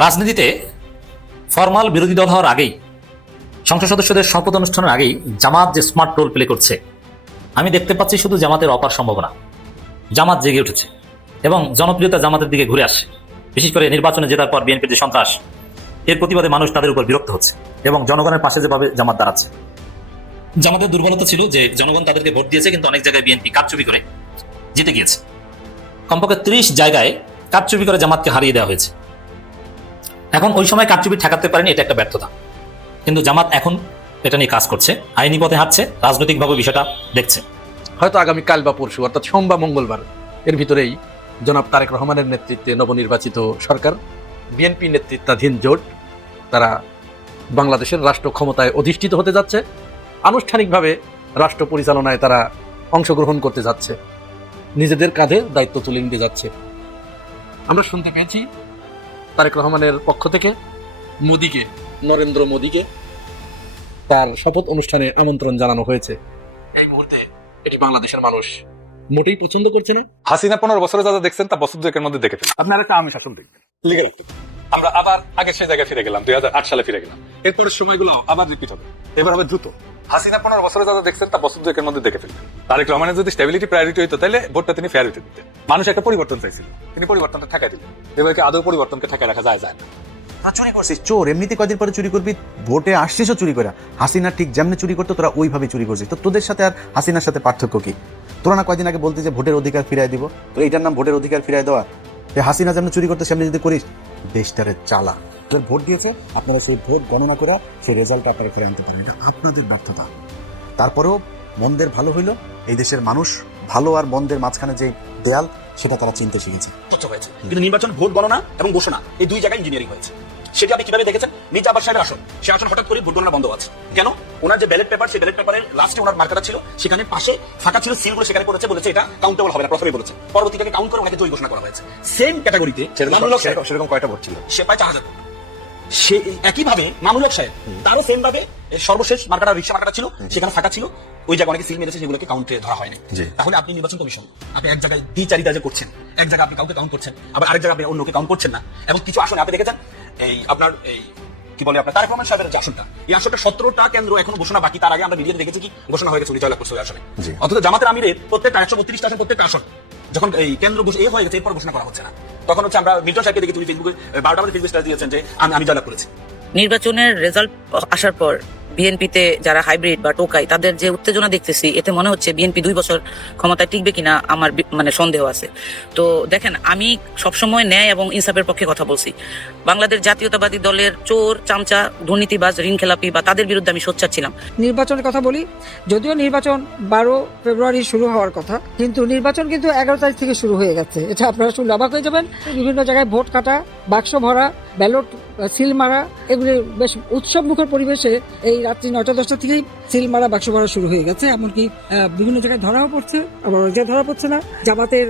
রাজনীতিতে ফরমাল বিরোধী দল হওয়ার আগেই, সংসদ সদস্যদের শপথ অনুষ্ঠানের আগেই জামাত যে স্মার্ট রোল প্লে করছে, আমি দেখতে পাচ্ছি শুধু জামাতের অপার সম্ভাবনা। জামাত জেগে উঠেছে এবং জনপ্রিয়তা জামাতের দিকে ঘুরে আসছে। বিশেষ করে নির্বাচনে জেতার পর বিএনপির যে সন্ত্রাস, এর প্রতিবাদে মানুষ তাদের উপর বিরক্ত হচ্ছে এবং জনগণের পাশে যেভাবে জামাত দাঁড়াচ্ছে। জামাতের দুর্বলতা ছিল যে জনগণ তাদেরকে ভোট দিয়েছে, কিন্তু অনেক জায়গায় বিএনপি কারচুপি করে জিতে গিয়েছে। কমপক্ষে 30 জায়গায় কারচুপি করে জামাতকে হারিয়ে দেওয়া হয়েছে। এখন ওই সময় কারচুপি ঠেকাতে পারেনি, এটা একটা ব্যর্থতা। কিন্তু জামাত এখন এটা নিয়ে কাজ করছে, আইনি পথে হাঁটছে, রাজনৈতিকভাবে বিষয়টা দেখছে। হয়তো আগামী কাল বা পরশু, অর্থাৎ সোমবার মঙ্গলবার, এর ভিতরেই জনাব তারেক রহমানের নেতৃত্বে নবনির্বাচিত সরকার, বিএনপি নেতৃত্বাধীন জোট, তারা বাংলাদেশের রাষ্ট্র ক্ষমতায় অধিষ্ঠিত হতে যাচ্ছে। আনুষ্ঠানিকভাবে রাষ্ট্র পরিচালনায় তারা অংশগ্রহণ করতে যাচ্ছে, নিজেদের কাঁধে দায়িত্ব তুলে নিতে যাচ্ছে। আমরা শুনতে পেয়েছি তারেক রহমানের পক্ষ থেকে মোদিকে, নরেন্দ্র মোদিকে তার শপথ অনুষ্ঠানে আমন্ত্রণ জানানো হয়েছে। এই মুহূর্তে এটি বাংলাদেশের মানুষ মোটেই পছন্দ করছে না। হাসিনা 15 বছরে যা দেখছেন তা বছর দুয়েকের মধ্যে দেখে ফেলেন। আপনারা একটা আমি শাসন দেখবেন, লিখে রাখতে। আমরা আবার আগের সেই জায়গায় ফিরে গেলাম, 2008 সালে ফিরে গেলাম। এরপরের সময়গুলো আবার রিপিট হবে, এবার হবে দ্রুত। হাসিনা 15 বছরে যা দেখছেন তা বছর দুয়েকের মধ্যে দেখে ফেলবেন। তারেক রহমানের যদি স্টেবিলিটি প্রায়োরিটি হইতো, তাহলে ভোটটা তিনি ফেয়ার হইতে দিতেন। মানুষ একটা পরিবর্তন চাইছিল, তিনি পরিবর্তনটা ঠেকাই দিলেন। এবার কি আদৌ পরিবর্তনকে ঠেকাই রাখা যায় না? চুরি করছিস, চোর এমনিতে কদিন পরে চুরি করবি, ভোটে আসছিসও চুরি করে। হাসিনা ঠিক যেমনি চুরি করতো তোরা ওইভাবে চুরি করছিস। তো তোদের সাথে আর হাসিনার সাথে পার্থক্য কি? তোরা না কয়দিন আগে বলতে যে ভোটের অধিকার ফিরাই দিব, তো এইটার নাম ভোটের অধিকার ফিরাই দেওয়া? হাসিনা যেমন চুরি করতো সেমনি যদি করিস, দেশটারে চালা। তোর ভোট দিয়েছে, আপনারা সেই ভোট গণনা করে সেই রেজাল্ট আপনারা ফিরে আনতে পারেন, এটা আপনাদের ব্যর্থতা। তারপরেও মন্দের ভালো হইলো, এই দেশের মানুষ ভালো আর মন্দের মাঝখানে যে দেয়াল, সেটা তারা চিনতে শিখেছে। তথ্য হয়েছে, কিন্তু নির্বাচন ভোট গণনা এবং ঘোষণা এই দুই জায়গায় ইঞ্জিনিয়ারিং হয়েছে। সেটা আপনি কিভাবে দেখেছেন? মির্জা আব্বাস সাহেবের আসন, সে আসন হঠাৎ করে ভোট গণনা বন্ধ আছে কেন? ওনার যে ব্যালট পেপার, সেই ব্যালট পেপারের লাস্টে ওনার মার্কাটা ছিল, সেখানে পাশে ফাঁকা ছিল, সিলগুলো সেখানে করেছে, বলেছে এটা কাউন্টেবল হবে না, প্রথমেই বলেছে। পরবর্তীটাকে কাউন্ট করে ওনাকে জয়ী ঘোষণা করা হয়েছে। সেম ক্যাটাগরিতে সেরকম কয়টা ভোট ছিল? সে প্রায় 4000 ভোট। সে একইভাবে মামুল হক সাহেব, তারও সেম ভাবে সর্বশেষ মার্কাটা রিক্সা মার্কাটা ছিল, সেখানে ফাঁকা ছিল, ওই জায়গায় অনেকে সিল মেরেছে, সেগুলোকে কাউন্টে ধরা হয়নি। তাহলে আপনি নির্বাচন কমিশন, আপনি এক জায়গায় দ্বিচারিতা যে করছেন, এক জায়গায় আপনি কাউকে কাউন্ট করছেন, আবার আরেক জায়গায় আপনি অন্যকে কাউন্ট করছেন না। এবং কিছু আসনে আপনি দেখেছেন, এই আপনার এই কি বলে আপনার তারেক রহমান সাহেবের যে আসনটা, এই আসনটা 17টা কেন্দ্র এখনো ঘোষণা বাকি। তার আগে আমরা ভিডিওতে দেখেছি কি ঘোষণা হয়ে গেছে, উনি জয়লাভ করছে ওই আসনে। অথচ জামাতের আমিরের প্রত্যেকটা 132টা আসন, প্রত্যেকটা আসন যখন এই কেন্দ্র এ হয়ে গেছে, এরপর ঘোষণা করা হচ্ছে না। তখন হচ্ছে আমরা মিল্টন সাহেবকে দেখেছি, উনি ফেসবুকে 12টা আমাদের ফেসবুক স্ট্যাটাস দিয়েছেন যে আমি জয়লাভ করেছি। নির্বাচনের রেজাল্ট আসার পর বিএনপিতে যারা হাইব্রিড বা টোকাই, তাদের যে উত্তেজনা দেখতেছি, এতে মনে হচ্ছে বিএনপি 2 বছর ক্ষমতায় টিকবে কিনা আমার মানে সন্দেহ আছে। তো দেখেন, আমি সবসময় ন্যায় এবং ইনসাফের পক্ষে কথা বলছি। বাংলাদেশ জাতীয়তাবাদী দলের চোর, চামচা, দুর্নীতিবাজ, ঋণ খেলাপি বা তাদের বিরুদ্ধে আমি সোচ্চার ছিলাম। নির্বাচনের কথা বলি, যদিও নির্বাচন 12 ফেব্রুয়ারি শুরু হওয়ার কথা, কিন্তু নির্বাচন কিন্তু 11 তারিখ থেকে শুরু হয়ে গেছে। এটা আপনারা শুনলে অবাক হয়ে যাবেন। বিভিন্ন জায়গায় ভোট কাটা, বাক্স ভরা, ব্যালট সিল মারা, এগুলি বেশ উৎসব মুখর পরিবেশে এই রাত্রি 9টা-10টা থেকেই সিল মারা, বাক্স ভরা শুরু হয়ে গেছে। এমনকি বিভিন্ন জায়গায় ধরাও পড়ছে, আবার ওই জায়গায় ধরা পড়ছে না। জামাতের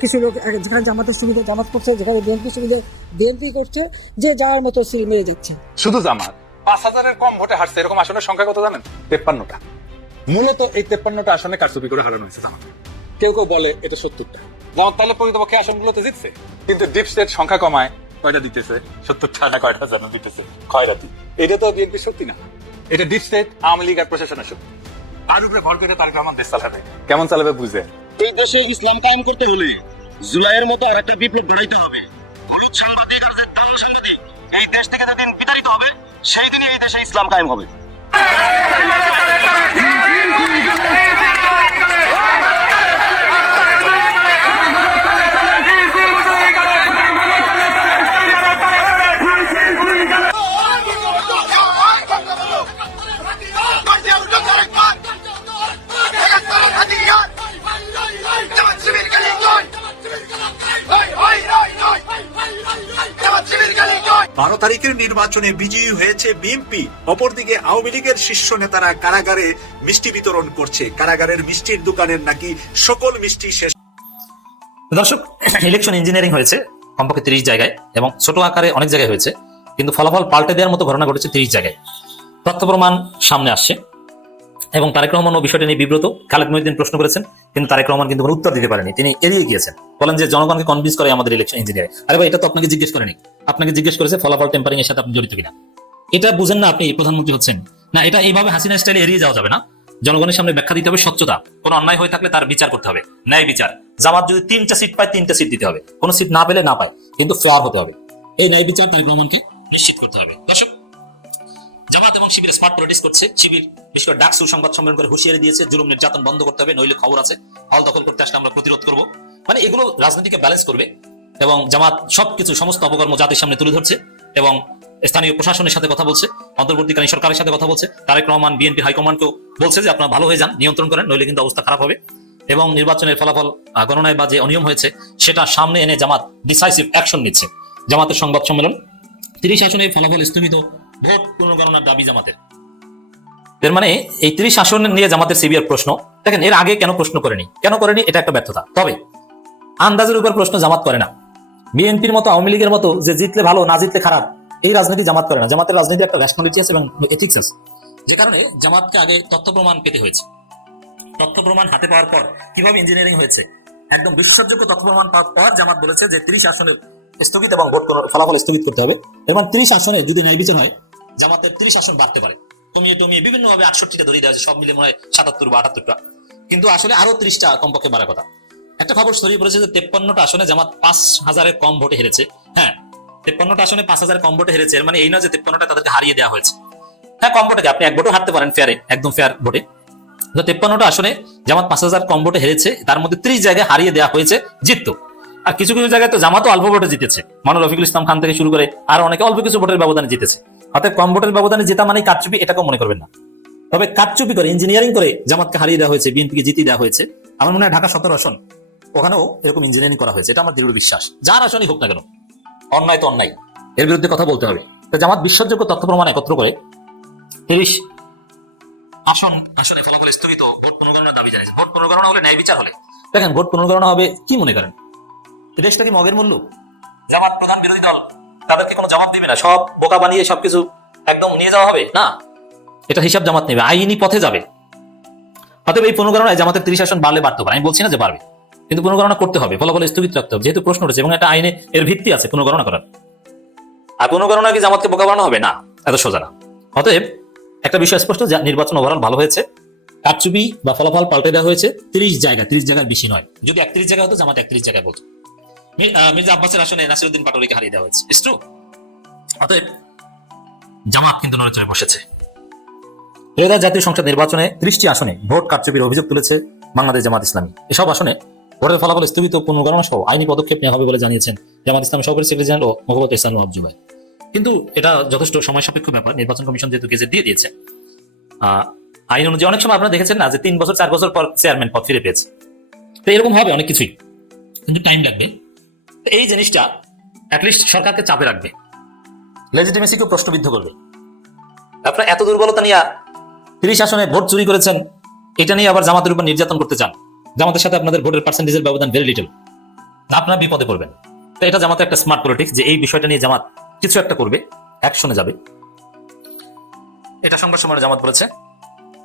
কিছু লোক, যেখানে জামাতের সুবিধা জামাত করছে, যেখানে বিএনপি সুবিধা বিএনপি করছে, যে যার মতো সিল মেরে যাচ্ছে। শুধু জামাত 5000-এর কম ভোটে হারছে, এরকম আসনের সংখ্যা কত জানেন? 53টা। মূলত এই 53টা আসনে কারচুপি করে হারানো হয়েছে জামাত। কেউ কেউ বলে এটা 70টা। জামাত তাহলে প্রকৃতপক্ষে আসনগুলোতে জিতছে, কিন্তু ডিপ স্টেট সংখ্যা কমায় কয়টা দিতেছে? 70টা না কয়টা যেন দিতেছে, খয়রাতি। এটা তো বিএনপির শক্তি না, এটা ডিপ স্টেট, আওয়ামী লীগ আর প্রশাসনের শক্তি। তার উপরে ভর করে তারেক রহমান দেশ চালাবে। কেমন চালাবে বুঝে? এই দেশে ইসলাম কায়েম করতে হলে জুলাইয়ের মতো আরেকটা বিপ্লব গড়াইতে হবে। হলুদ সাংবাদিক আর যে কালো সাংবাদিক এই দেশ থেকে যেদিন বিতাড়িত হবে, সেই দিনই এই দেশে ইসলাম কায়েম হবে। বারো তারিখের নির্বাচনে বিজয়ী হয়েছে বিএনপি, অপরদিকে আওয়ামী লীগের শীর্ষ নেতারা কারাগারে মিষ্টি বিতরণ করছে। কারাগারের মিষ্টির দোকানের নাকি সকল মিষ্টি শেষ। দর্শক, ইলেকশন ইঞ্জিনিয়ারিং হয়েছে কমপক্ষে 30 জায়গায় এবং ছোট আকারে অনেক জায়গায় হয়েছে, কিন্তু ফলাফল পাল্টে দেওয়ার মতো ঘটনা ঘটেছে 30 জায়গায়। তথ্য প্রমাণ সামনে আসছে। এবং তারেক রহমানও বিষয়টা নিয়ে বিব্রত। খালেদ মহিউদ্দিন প্রশ্ন করেছেন, কিন্তু তারেক রহমান কিন্তু কোনো উত্তর দিতে পারেনি, তিনি এড়িয়ে গিয়েছেন। বলেন যে জনগণকে কনভিন্স করে আমাদের ইলেকশন ইঞ্জিনিয়ার। আরে ভাই, এটা তো আপনাকে জিজ্ঞেস করেনি, আপনাকে জিজ্ঞেস করেছে ফলাফল টেম্পারিং এর সাথে আপনি জড়িত কিনা। এটা বুঝেন না আপনি প্রধানমন্ত্রী হচ্ছেন না। এটা এইভাবে হাসিনা স্টাইলে এড়িয়ে যাওয়া যাবে না। জনগণের সামনে ব্যাখ্যা দিতে হবে স্বচ্ছতা, কোনো অন্যায় হয়ে থাকলে তার বিচার করতে হবে, ন্যায় বিচার। জামাত যদি 3টা সিট পায় 3টা সিট দিতে হবে, কোনো সিট না পেলে না পায়, কিন্তু ফেয়ার হতে হবে। এই ন্যায় বিচার তারেক রহমানকে নিশ্চিত করতে হবে। দর্শক, জামাত এবং শিবির স্মার্ট পলিটিক্স করছে। শিবির বিশেষ করে ডাকসু সংবাদ সম্মেলন করে হুঁশিয়ারি দিয়েছে, জুলুম নির্যাতন বন্ধ করতে হবে, নইলে খবর আছে হল দখল করতে আসলে আমরা প্রতিরোধ করব। মানে এগুলো রাজনীতিকে ব্যালেন্স করবে। এবং জামাত সবকিছু সমস্ত অপকর্ম জাতির সামনে তুলে ধরছে এবং স্থানীয় প্রশাসনের সাথে কথা বলছে, অন্তর্বর্তীকালীন সরকারের সাথে কথা বলছে। তারেক রহমান বিএনপি হাইকমান্ডকেও বলছে যে আপনারা ভালো হয়ে যান, নিয়ন্ত্রণ করেন, নইলে কিন্তু অবস্থা খারাপ হবে। এবং নির্বাচনের ফলাফল গণনায় বা যে অনিয়ম হয়েছে সেটা সামনে এনে জামাত ডিসাইসিভ অ্যাকশন নিচ্ছে। জামাতের সংবাদ সম্মেলন, 30 আসনের ফলাফল স্থগিত, ভোট পুনর্গণনার দাবি জামাতের। এর মানে এই 30 আসন নিয়ে জামাতের সিবিআর প্রশ্ন। দেখেন, এর আগে কেন প্রশ্ন করেনি, এটা একটা ব্যর্থতা। তবে আন্দাজের উপর প্রশ্ন জামাত করে না। বিএনপির মতো, আওয়ামী লীগের মতো যে জিতলে ভালো না জিতলে খারাপ, এই রাজনীতি জামাত করে না। জামাতের রাজনীতি একটা ন্যাশনালিটি আছে এবং এথিক্স আছে, যে কারণে জামাতকে আগে তথ্য প্রমাণ পেতে হয়েছে। তথ্য প্রমাণ হাতে পাওয়ার পর কিভাবে ইঞ্জিনিয়ারিং হয়েছে, একদম বিশ্বাসযোগ্য তথ্য প্রমাণ পাওয়ার পর জামাত বলেছে যে 30 আসনে স্থগিত এবং ভোট ফলাফল স্থগিত করতে হবে। এবং 30 আসনে যদি ন্যায় বিচার হয়, জামাতের 30 আসন বাড়তে পারে। কমিয়ে টমিয়ে বিভিন্ন ভাবে 68টা ধরিয়ে দেওয়া হয়েছে, সব মিলে মনে হয় 77 বা 78টা, কিন্তু আসলে আরো 30টা কমপক্ষে বাড়ার কথা। একটা খবর ছড়িয়ে পড়েছে যে 53টা আসনে জামাত 5000-এর কম ভোটে হেরেছে। হ্যাঁ, 53টা আসনে 5000 কম ভোটে হেরেছে। এর মানে এই না যে 53টা তাদেরকে হারিয়ে দেওয়া হয়েছে। হ্যাঁ, কম ভোটে আপনি এক ভোটও হারতে পারেন, ফেয়ারে, একদম ফেয়ার ভোটে। 53টা আসনে জামাত 5000 কম ভোটে হেরেছে, তার মধ্যে 30 জায়গায় হারিয়ে দেওয়া হয়েছে, জিততো। আর কিছু কিছু জায়গায় তো জামাতও অল্প ভোটে জিতেছে, মানুষ রফিকুল ইসলাম খান থেকে শুরু করে আর অনেকে অল্প কিছু ভোটের ব্যবধানে জিতেছে। অর্থাৎ কম ভোটের ব্যবধানে জেতা মানে কারচুপি, এটাকেও মনে করবেন না। তবে কারচুপি করে, ইঞ্জিনিয়ারিং করে জামাতকে হারিয়ে দেওয়া হয়েছে, বিএনপিকে জিতিয়ে দেওয়া হয়েছে। আমার মনে হয় ঢাকা 17 আসন, ওখানেও এরকম ইঞ্জিনিয়ারিং করা হয়েছে। এটা আমার দৃঢ় বিশ্বাস। যার আসনই হোক না কেন, অন্যায় তো অন্যায়, এর বিরুদ্ধে কথা বলতে হবে। তো জামাত বিশ্বাসযোগ্য তথ্য প্রমাণ একত্র করে 30 আসনে ফলাফল স্থগিত, ভোট পুনর্গণনার দাবি জানিয়েছে। ভোট পুনর্গণনা হলে ন্যায় বিচার হলে, দেখেন ভোট পুনর্গণনা হবে, কি মনে করেন দেশটা কি মগের মূল্য? জামাত প্রধান বিরোধী দল, তাদেরকে কোনো জবাব দিবে না, সব বোকা বানিয়ে সবকিছু একদম নিয়ে যাওয়া হবে না, এটা হিসাব জামাত নেবে, আইনি পথে যাবে। অতএব এই পুনর্গণনায় জামাতের 30 আসন বাড়লে বাড়তে পারে, আমি বলছি না যে বাড়বে, কিন্তু পুনর্গণনা করতে হবে, ফলাফল স্থগিত রাখতে হবে, যেহেতু প্রশ্ন উঠেছে এবং একটা আইনে এর ভিত্তি আছে পুনর্গণনা করার। আর পুনর্গণনা কি জামাতকে বোকা বানানো হবে? না, এত সোজা না। অতএব একটা বিষয় স্পষ্ট, নির্বাচন ওভারঅল ভালো হয়েছে, কারচুপি বা ফলাফল পাল্টে দেওয়া হয়েছে 30 জায়গার বেশি নয়। যদি 31 জায়গা হতো, জামাত 31 জায়গায় বলতো। মির্জা আব্বাসের আসনে নাসিরউদ্দিন পাটোয়ারিকে হারিয়ে দেওয়া হয়েছে, ইটস ট্রু। অতএব জামাত কিন্তু নড়েচড়ে বসেছে। এরা জাতীয় সংসদ নির্বাচনে 30টি আসনে ভোট কারচুপির অভিযোগ তুলেছে বাংলাদেশ জামাত ইসলামী। এসব আসনে ভোটের ফলাফল স্থগিত, পুনর্গণনা সহ আইনি পদক্ষেপ নেওয়া হবে বলে জানিয়েছেন জামাত ইসলামের সহকারী সেক্রেটারি জেনারেল ও মুখপাত্র ইহসানুল হক জুবায়ের। কিন্তু এটা যথেষ্ট সময় সাপেক্ষ ব্যাপার। নির্বাচন কমিশন যেহেতু গেজেট দিয়ে দিয়েছে, আইন অনুযায়ী অনেক সময় আপনারা দেখেছেন না যে 3 বছর 4 বছর পর চেয়ারম্যান পদ ফিরে পেয়েছে, তো এরকম হবে অনেক কিছুই, কিন্তু টাইম লাগবে। এই জিনিসটা অ্যাটলিস্ট সরকারকে চাপে রাখবে, লেজিটিমেসিকেও প্রশ্নবিদ্ধ করবে। আপনার এত দুর্বলতা নিয়ে 30 আসনে ভোট চুরি করেছেন, এটা নিয়ে আবার জামাতের উপর নির্যাতন করতে চান। জামাতের সাথে আপনাদের ভোটের পার্সেন্টেজের ব্যবধান ভেরি লিটল, আপনারা বিপদে পড়বেন। তো এটা জামাতের একটা স্মার্ট পলিটিক্স, যে এই বিষয়টা নিয়ে জামাত কিছু একটা করবে, অ্যাকশনে যাবে। এটা সংবাদ সম্মেলনে জামাত বলেছে।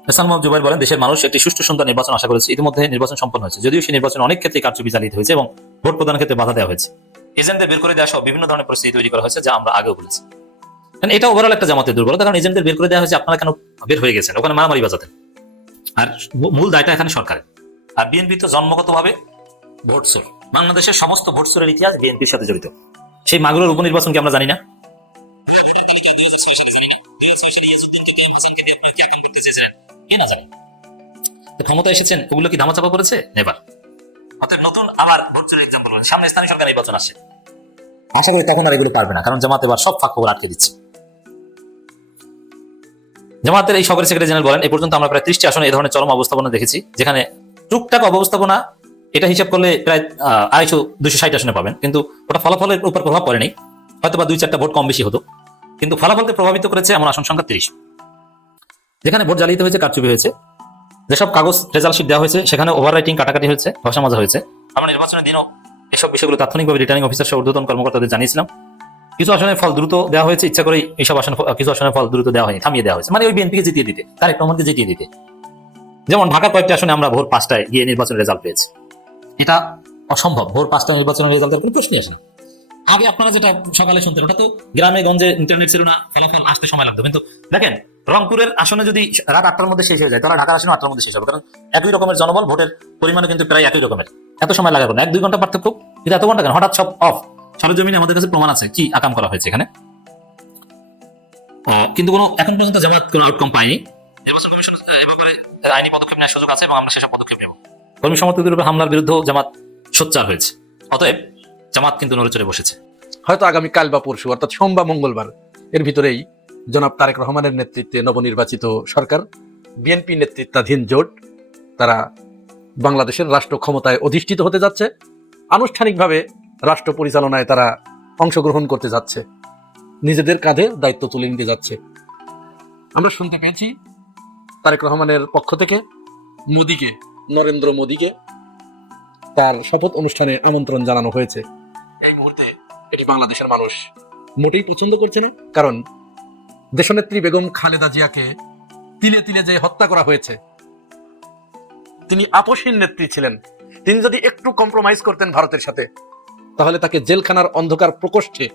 ইহসানুল হক জুবায়ের বলেন, দেশের মানুষ একটি সুষ্ঠু সুন্দর নির্বাচন আশা করেছে। ইতিমধ্যে নির্বাচন সম্পন্ন হয়েছে, যদিও সেই নির্বাচনে অনেক ক্ষেত্রে কারচুপি চালিত হয়েছে এবং ভোট প্রদানের ক্ষেত্রে বাধা দেওয়া হয়েছে। এজেন্টদের বের করে দেওয়া সহ বিভিন্ন ধরনের পরিস্থিতি তৈরি করা হয়েছে, যা আমরা আগেও বলেছি। এটা ওভারঅল একটা জামাতের দুর্বলতা, কারণ এজেন্টদের বের করে দেওয়া হয়েছে, আপনারা কেন বের হয়ে গেছেন, ওখানে মারামারি বাজাতেন। আর মূল দায়টা এখানে সরকারের। আর বিএনপি তো জন্মগতভাবে ভোট চোর, বাংলাদেশের সমস্ত ভোট চোরের ইতিহাস বিএনপির সাথে জড়িত। সেই মাগুরের উপনির্বাচন কি আমরা জানি না? ক্ষমতা এসেছেন, ওগুলো কি ধামাচাপা করেছে? নেভার। অতএব নতুন আবার ভোট চোরের এক্সাম্পল বলেন, সামনে স্থানীয় সরকার নির্বাচন আসে, আশা করি তখন আর এগুলো পারবে না, কারণ জামাত এবার সব ফাঁক খবর আটকে দিচ্ছে। জামাতের এই সহকারী সেক্রেটারি জেনারেল বলেন, এ পর্যন্ত আমরা প্রায় 30টি আসনে এই ধরনের চরম অবস্থাপনা দেখেছি, যেখানে টুকটাক অবস্থাপনা, এটা হিসাব করলে প্রায় 260 আসনে পাবেন, কিন্তু ওটা ফলাফলের উপর প্রভাব পড়েনি, হয়তো বা 2-4টা ভোট কম বেশি হতো, কিন্তু ফলাফলকে প্রভাবিত করেছে এমন আসন সংখ্যা 30। যেখানে ভোট জালিয়াতি হয়েছে, কারচুপি হয়েছে, যেসব কাগজ রেজাল্ট শিট দেওয়া হয়েছে সেখানে ওভার রাইটিং, কাটাকাটি হয়েছে, ভাষা মাজা হয়েছে। আমরা নির্বাচনের দিনও এসব বিষয়গুলো তাৎক্ষণিকভাবে রিটার্নিং অফিসার সহ ঊর্ধ্বতন কর্মকর্তাদের জানিয়েছিলাম। কিছু আসনের ফল দ্রুত দেওয়া হয়েছে, ইচ্ছা করেই এইসব আসনে কিছু আসনের ফল দ্রুত দেওয়া হয়নি, থামিয়ে দেওয়া হয়েছে, মানে ওই বিএনপিকে জিতিয়ে দিতে, তারেক রহমানকে জিতিয়ে দিতে। যেমন ঢাকার কয়েকটি আসনে আমরা ভোর 5টায় গিয়ে নির্বাচনের রেজাল্ট পেয়েছি। এটা অসম্ভব, ভোর 5টায় নির্বাচনের রেজাল্টের কোনো প্রশ্নই আসে না। আগে আপনারা যেটা সকালে শুনতেন ওটা তো গ্রামে গঞ্জে ইন্টারনেট ছিল না, ফলাফল আসতে সময় লাগতো। কিন্তু দেখেন রংপুরের আসনে যদি রাত 8টার মধ্যে শেষ হয়ে যায়, তাহলে ঢাকার আসনে 8টার মধ্যে শেষ হবে, কারণ একই রকমের জনবল, ভোটের পরিমাণও কিন্তু প্রায় একই রকমের। এত সময় লাগাবো না, 1-2 ঘন্টা পার্থক্য, কিন্তু এত ঘন্টা কেন? হঠাৎ সব অফ। সরজমিনে আমাদের কাছে প্রমাণ আছে কি আকাম করা হয়েছে এখানে। কিন্তু কোনো এখন পর্যন্ত জামাত কোনো আউটকাম পায়নি। নির্বাচন কমিশন এ ব্যাপারে আইনি পদক্ষেপ নেওয়ার সুযোগ আছে এবং আমরা সেসব পদক্ষেপ নেব। কর্মী সমর্থকদের উপর হামলার বিরুদ্ধে জামাত সোচ্চার হয়েছে। অতএব জামাত কিন্তু নড়েচড়ে বসেছে। হয়তো আগামী কাল বা পরশু অর্থাৎ সোমবার মঙ্গলবার এর ভিতরেই জনাব তারেক রহমানের নেতৃত্বে নবনির্বাচিত সরকার, বিএনপি নেতৃত্বাধীন জোট, তারা বাংলাদেশের রাষ্ট্র ক্ষমতায় অধিষ্ঠিত হতে যাচ্ছে। আনুষ্ঠানিকভাবে রাষ্ট্র পরিচালনায় তারা অংশগ্রহণ করতে যাচ্ছে, নিজেদের কাঁধে দায়িত্ব তুলে নিতে যাচ্ছে। আমরা শুনতে পেয়েছি তারেক রহমানের পক্ষ থেকে মোদিকে, নরেন্দ্র মোদিকে তার শপথ অনুষ্ঠানে আমন্ত্রণ জানানো হয়েছে। এই মুহূর্তে এটি বাংলাদেশের মানুষ মোটেই পছন্দ করছে না, কারণ দেশনেত্রী বেগম খালেদা জিয়াকে তিলে তিলে যে হত্যা করা হয়েছে, তিনি আপোষহীন নেত্রী ছিলেন। তিনি যদি একটু কম্প্রোমাইজ করতেন ভারতের সাথে, তাহলে তাকে জেলখানার অন্ধকার প্রকোষ্ঠে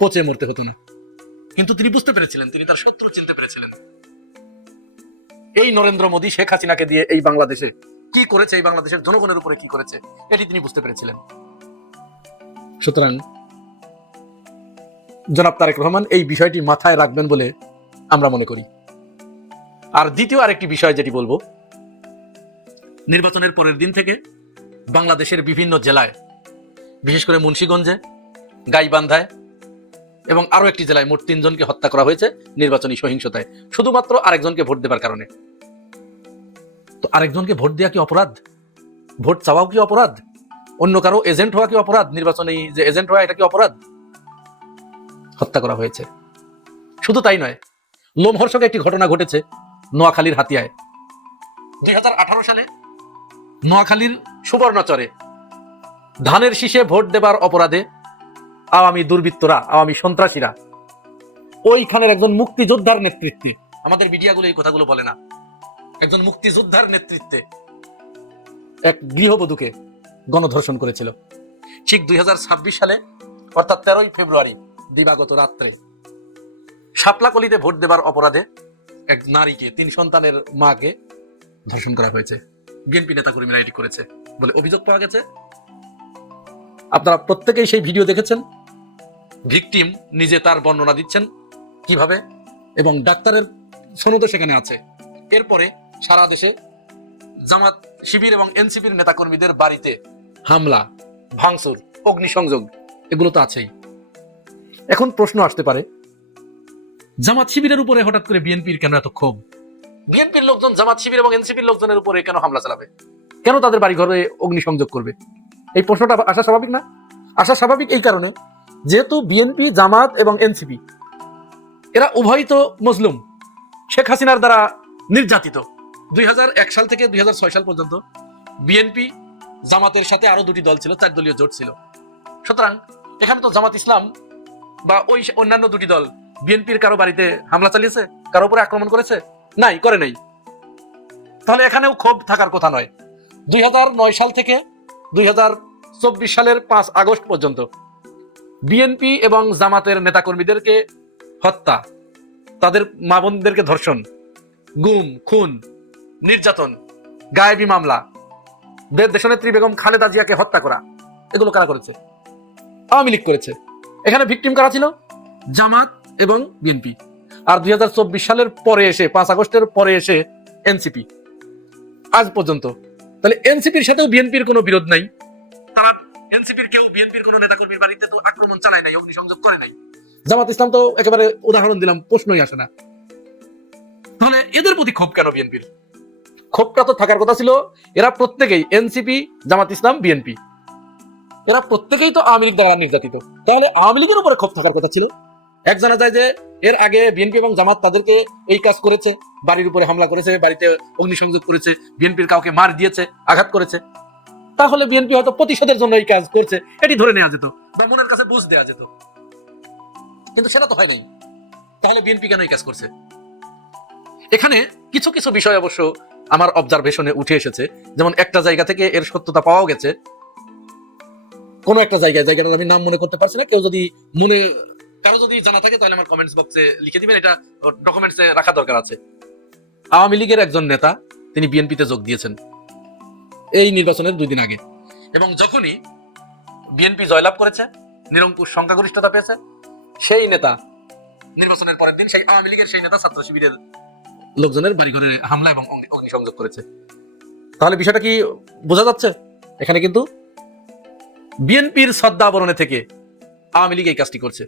পচে মরতে হতো না। কিন্তু তিনি বুঝতে পেরেছিলেন, তিনি তার শত্রু চিনতে পেরেছিলেন। এই নরেন্দ্র মোদী শেখ হাসিনাকে দিয়ে এই বাংলাদেশে কি করেছে, এই বাংলাদেশের জনগণের উপরে কি করেছে, এটি তিনি বুঝতে পেরেছিলেন। সুতরাং জনাব তারেক রহমান এই বিষয়টি মাথায় রাখবেন বলে আমরা মনে করি। আর দ্বিতীয় আরেকটি বিষয় যেটি বলবো, নির্বাচনের পরের দিন থেকে বাংলাদেশের বিভিন্ন জেলায়, বিশেষ করে মুন্সিগঞ্জে, গাইবান্ধায় এবং আরো একটি জেলায় মোট 3 জনকে হত্যা করা হয়েছে নির্বাচনী সহিংসতায়, শুধুমাত্র আরেকজনকে ভোট দেবার কারণে। তো আরেকজনকে ভোট দেওয়া কি অপরাধ? ভোট চাওয়াও কি অপরাধ? অন্য কারো এজেন্ট হওয়া কি অপরাধ? নির্বাচনী যে এজেন্ট হওয়া, এটা কি অপরাধ? হত্যা করা হয়েছে। শুধু তাই নয়, লোমহর্ষক একটি ঘটনা ঘটেছে নোয়াখালীর হাতিয়ায়। 2018 সালে নোয়াখালীর সুবর্ণচরে ধানের শীষে ভোট দেবার অপরাধে আওয়ামী দুর্বৃত্তরা, আওয়ামী সন্ত্রাসীরা, ওইখানের একজন মুক্তিযোদ্ধার নেতৃত্বে, আমাদের মিডিয়াগুলো এই কথাগুলো বলে না, একজন মুক্তিযোদ্ধার নেতৃত্বে এক গৃহবধূকে গণধর্ষণ করেছিল। ঠিক 2026 সালে অর্থাৎ 13ই ফেব্রুয়ারি দিবাগত রাত্রে শাপলাকলিতে ভোট দেবার অপরাধে এক নারীকে, 3 সন্তানের মাকে ধর্ষণ করা হয়েছে। বিএনপি নেতাকর্মীরা এটি করেছে বলে অভিযোগ পাওয়া গেছে। আপনারা প্রত্যেকেই সেই ভিডিও দেখেছেন। ভিকটিম নিজে তার বর্ণনা দিচ্ছেন কিভাবে, এবং ডাক্তারের সনদও সেখানে আছে। এরপরে সারা দেশে জামাত শিবির এবং এনসিপির নেতাকর্মীদের বাড়িতে হামলা, ভাঙচুর, অগ্নিসংযোগ, এগুলো তো আছেই। এখন প্রশ্ন আসতে পারে, জামাত শিবিরের উপরে হঠাৎ করে বিএনপির কেন এত ক্ষোভ? বিএনপির লোকজন জামাত শিবির এবং এনসিপির লোকজনের উপরে কেন হামলা চালাবে? কেন তাদের বাড়ি ঘরে অগ্নিসংযোগ করবে? এই প্রশ্নটা আসা স্বাভাবিক না? আসা স্বাভাবিক এই কারণে, যেহেতু বিএনপি, জামাত এবং এনসিপি এরা উভয়ই তো মজলুম, শেখ হাসিনার দ্বারা নির্যাতিত। 2001 সাল থেকে 2006 সাল পর্যন্ত বিএনপি, জামাতের সাথে আরো 2টি দল ছিল, 4 দলীয় জোট ছিল। সুতরাং এখানে তো জামাত ইসলাম বা ওই অন্যান্য 2টি দল বিএনপির কারো বাড়িতে হামলা চালিয়েছে, কারো উপরে আক্রমণ করেছে? নাই, করে নাই। তাহলে এখানেও ক্ষোভ থাকার কথা নয়। 2009 সাল থেকে 2024 সালের 5 আগস্ট পর্যন্ত বিএনপি এবং জামাতের নেতাকর্মীদেরকে হত্যা, তাদের মা বোনদেরকে ধর্ষণ, গুম, খুন, নির্যাতন, গায়েবী মামলা, দেশনেত্রী বেগম খালেদা জিয়াকে হত্যা করা, এগুলো কারা করেছে? আওয়ামী লীগ করেছে। এখানে ভিকটিম কারা ছিল? জামাত এবং বিএনপি। আর 2024 সালের পরে এসে, 5 আগস্টের পরে এসে এনসিপি আজ পর্যন্ত। তাহলে এনসিপির সাথেও বিএনপির কোনো বিরোধ নাই। তারা এনসিপির কেউ বিএনপির কোনো নেতাকর্মীর বাড়িতে তো আক্রমণ চালায় নাই, অগ্নিসংযোগ করে নাই। জামাত ইসলাম তো একেবারে উদাহরণ দিলাম, প্রশ্নই আসে না। তাহলে এদের প্রতি ক্ষোভ কেন বিএনপির? ক্ষোভটা তো থাকার কথা ছিল, এরা প্রত্যেকেই, এনসিপি, জামাত ইসলাম, বিএনপি, এরা প্রত্যেকেই তো আওয়ামী লীগ দ্বারা নির্যাতিত। তাহলে আওয়ামী লীগের উপরে ক্ষোভ থাকার কথা ছিল। এক জানা যায় যে এর আগে বিএনপি এবং জামাত তাদেরকে এই কাজ করেছে, বাড়ির উপরে হামলা করেছে, বাড়িতে অগ্নিসংযোগ করেছে, বিএনপির কাউকে মার দিয়েছে, আঘাত করেছে। তাহলে বিএনপি হয়তো প্রতিশোধের জন্য এই কাজ করছে, এটি ধরে নেওয়া যেত বা মনের কাছে বুঝ দেওয়া যেত, কিন্তু সেটা তো হয় নাই। তাহলে বিএনপি কেন এই কাজ করছে? এখানে কিছু কিছু বিষয় অবশ্য আমার অবজারভেশনে উঠে এসেছে, যেমন একটা জায়গা থেকে এর সত্যতা পাওয়া গেছে, কোন একটা জায়গাটার আমি নাম মনে করতে পারছি না, কেউ যদি কারো যদি জানা থাকে তাহলে আমার কমেন্টস বক্সে লিখে দিবেন, এটা ডকুমেন্টসে রাখা দরকার আছে। আওয়ামী লীগের একজন নেতা তিনি বিএনপিতে যোগ দিয়েছেন এই নির্বাচনের 2 দিন আগে, এবং যখনই বিএনপি জয়লাভ করেছে, নিরঙ্কুশ সংখ্যাগরিষ্ঠতা পেয়েছে, সেই নেতা নির্বাচনের পরের দিন সেই আওয়ামী লীগের সেই নেতা ছাত্র শিবিরের লোকজনের বাড়িঘরে হামলা এবং অগ্নিসংযোগ করেছে। তাহলে বিষয়টা কি বোঝা যাচ্ছে? এখানে কিন্তু বিএনপির শ্রদ্ধা আবরণে থেকে আওয়ামী লীগ এই কাজটি করছে।